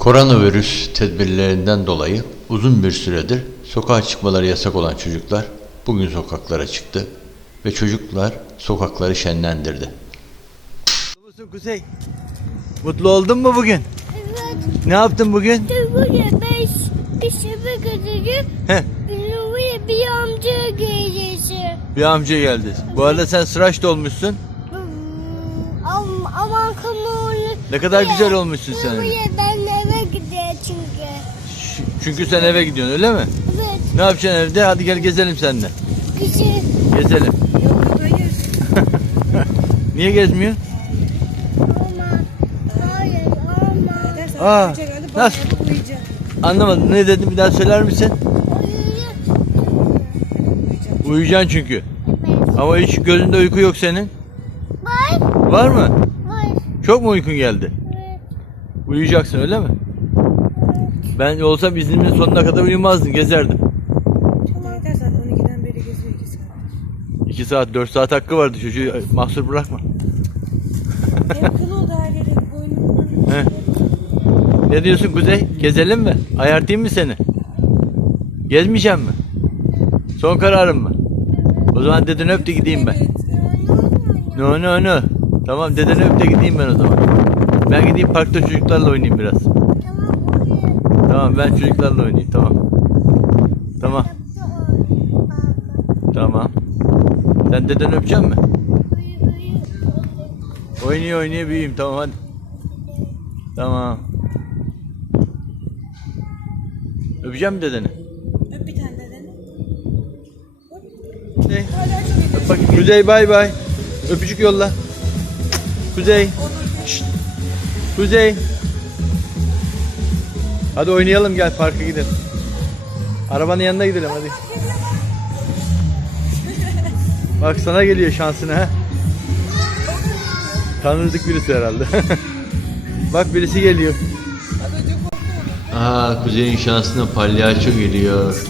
Koronavirüs tedbirlerinden dolayı uzun bir süredir sokağa çıkmaları yasak olan çocuklar bugün sokaklara çıktı ve çocuklar sokakları şenlendirdi. Musun Kuzey? Mutlu oldun mu bugün? Evet, Ne yaptın bugün? buraya beş, bir sefer götürdüm. Heh, bir amca gelirse. bir amca geldi. Bu arada sen sıraç olmuşsun. Am, aman kamuoyu. Ne kadar güzel olmuşsun sen. Ben Çünkü sen eve gidiyorsun öyle mi? Evet, Ne yapacaksın evde? Hadi gel gezelim seninle. güzel. Gezelim. Niye gezmiyor? Aman, hayır, aman. Aa, nasıl? Anlamadım. Ne dedim bir daha söyler misin? Uyuyacaksın çünkü. Ama hiç gözünde uyku yok senin. Var, Var mı? var. Çok mu uykun geldi? Evet. Uyuyacaksın öyle mi? Ben olsam iznimin sonuna kadar uyumazdım, gezerdim. Yeter saat 12'den beri geziyor 2 saat. 2 saat, 4 saat hakkı vardı çocuğu mahsur bırakma. Kıl oldu her yere boynundan. He. Ne diyorsun Kuzey? Gezelim mi? Ayartayım mı seni? Gezmeyeceğim mi? Son kararın mı? O zaman dedeni öp de gideyim ben. No no no. Tamam dedeni öp de gideyim ben o zaman. Ben gideyim parkta çocuklarla oynayayım biraz. Tamam, ben çocuklarla oynayayım tamam. Tamam tamam. Sen dedeni öpecek mi? Oynuyor oynuyor büyüyeyim tamam hadi. Tamam. Öpeceğim mi dedeni? Öp bir tane dedeni. Kuzey. Öp bakayım. Kuzey bay bay. Öpücük yolla. Kuzey. Şşt. Kuzey. Hadi oynayalım gel parka gidelim. Arabanın yanına gidelim hadi. Bak sana geliyor şansına ha. Tanıdık birisi herhalde. Bak birisi geliyor. Aa Kuzey'in şansına palyaço geliyor.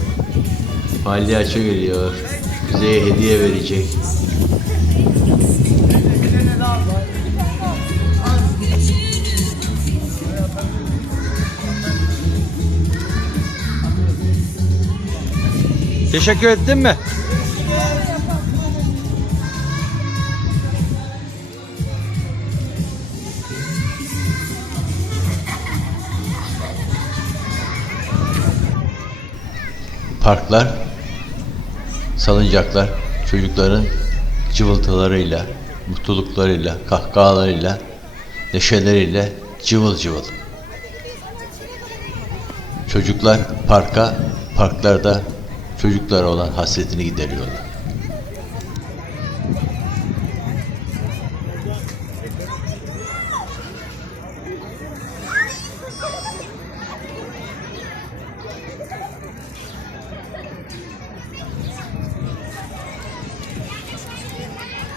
Palyaço geliyor. Kuzey'e hediye verecek. Teşekkür ettin mi? Parklar, salıncaklar çocukların cıvıltılarıyla, mutluluklarıyla, kahkahalarıyla, neşeleriyle cıvıl cıvıl. Çocuklar parka, parklarda çocuklara olan hasretini gideriyorlar.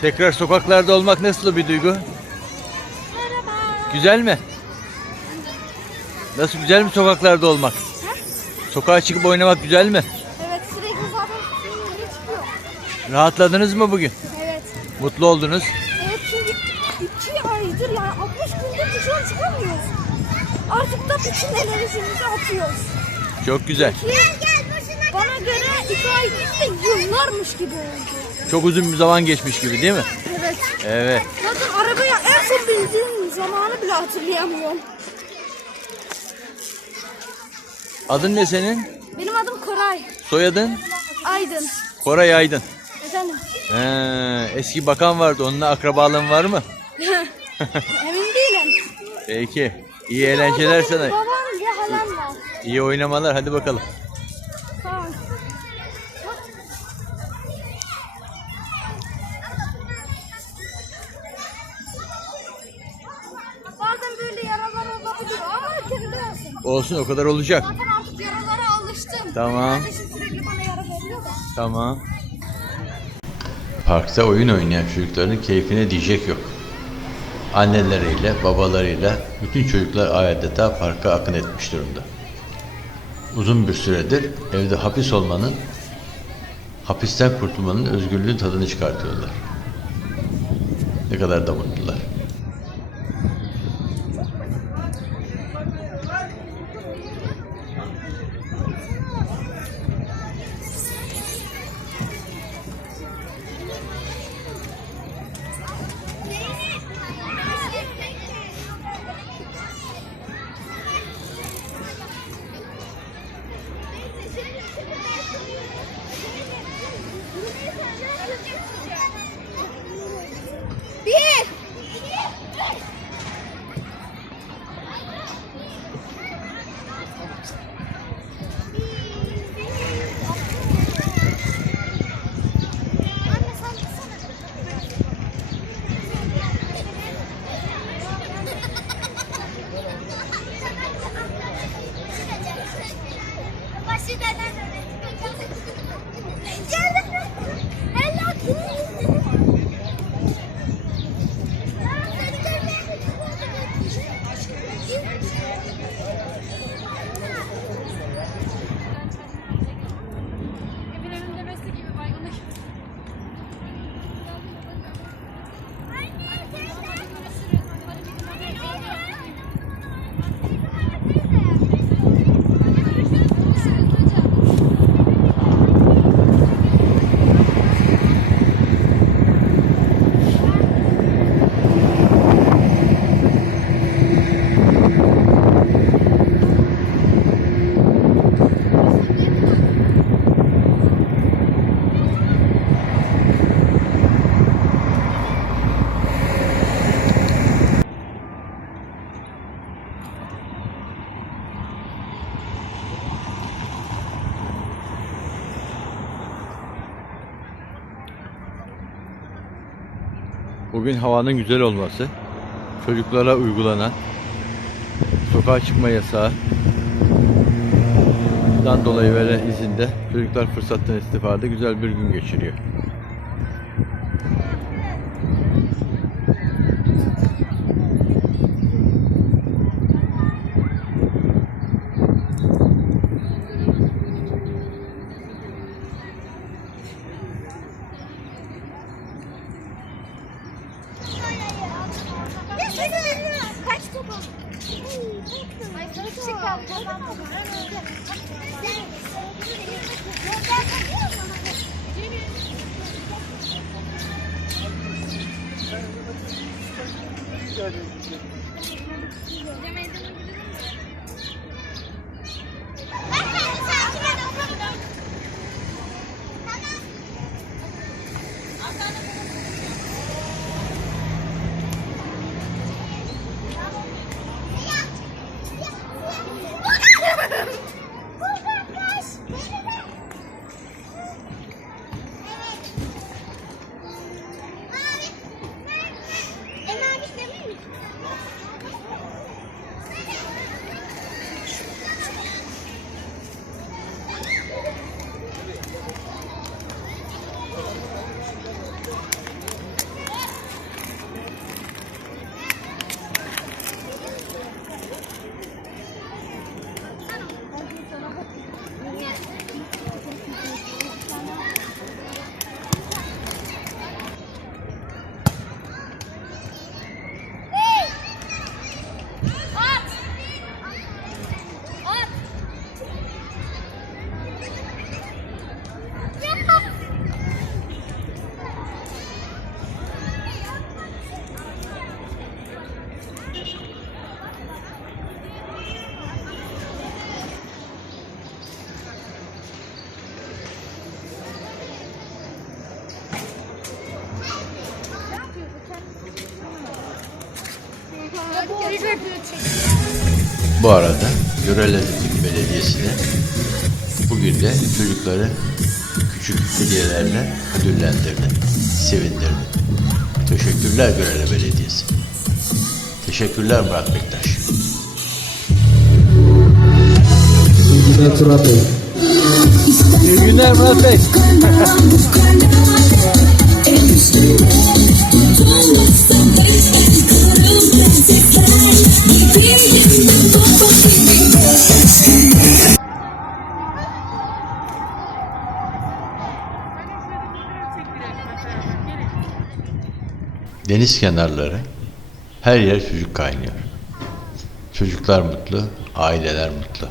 Tekrar sokaklarda olmak nasıl bir duygu? Güzel mi? Nasıl güzel mi sokaklarda olmak? Sokağa çıkıp oynamak güzel mi? Evet, sürekli zaten yukarı çıkıyor. Rahatladınız mı bugün? Evet. Mutlu oldunuz. Evet çünkü iki aydır yani 60 gündür dışarı çıkamıyoruz. Artık da bütün enerjimizi atıyoruz. Çok güzel. Başına. Bana göre iki ay değil de yıllarmış gibi oldu. Çok uzun bir zaman geçmiş gibi değil mi? Evet. Evet. Zaten arabaya en son bindiğim zamanı bile hatırlayamıyorum. Adın ne senin? Benim adım Koray. Soyadın? Aydın. Koray Aydın. Efendim? Ee, eski bakan vardı. Onunla akrabalığın var mı? Emin değilim. Peki. İyi eğlenceler sana. Babam ve halam var. İyi oynamalar. Hadi bakalım. Tamam. Bazen böyle yaralar olabiliyor ama kendisi. Olsun o kadar olacak. Zaten artık yaralara alıştım. Tamam. Kardeşim sürekli bana yara veriyor da. Tamam. Parkta oyun oynayan çocukların keyfine diyecek yok. Anneleriyle, babalarıyla bütün çocuklar adeta parka akın etmiş durumda. Uzun bir süredir evde hapis olmanın, hapisten kurtulmanın özgürlüğün tadını çıkartıyorlar. Ne kadar da mutlular. Bugün havanın güzel olması, çocuklara uygulanan sokağa çıkma yasağı dolayı verilen izinde çocuklar fırsattan istifade güzel bir gün geçiriyor. Obrigado. Bu arada Görel Atatürk Belediyesi'ne bugün de çocukları küçük hediyelerle ödüllendirdi, sevindirdi. Teşekkürler Görele Belediyesi. Teşekkürler Murat Bektaş. Sevgili Turat Bey. İyi günler Murat Bey. Deniz kenarları, her yer çocuk kaynıyor. Çocuklar mutlu, aileler mutlu.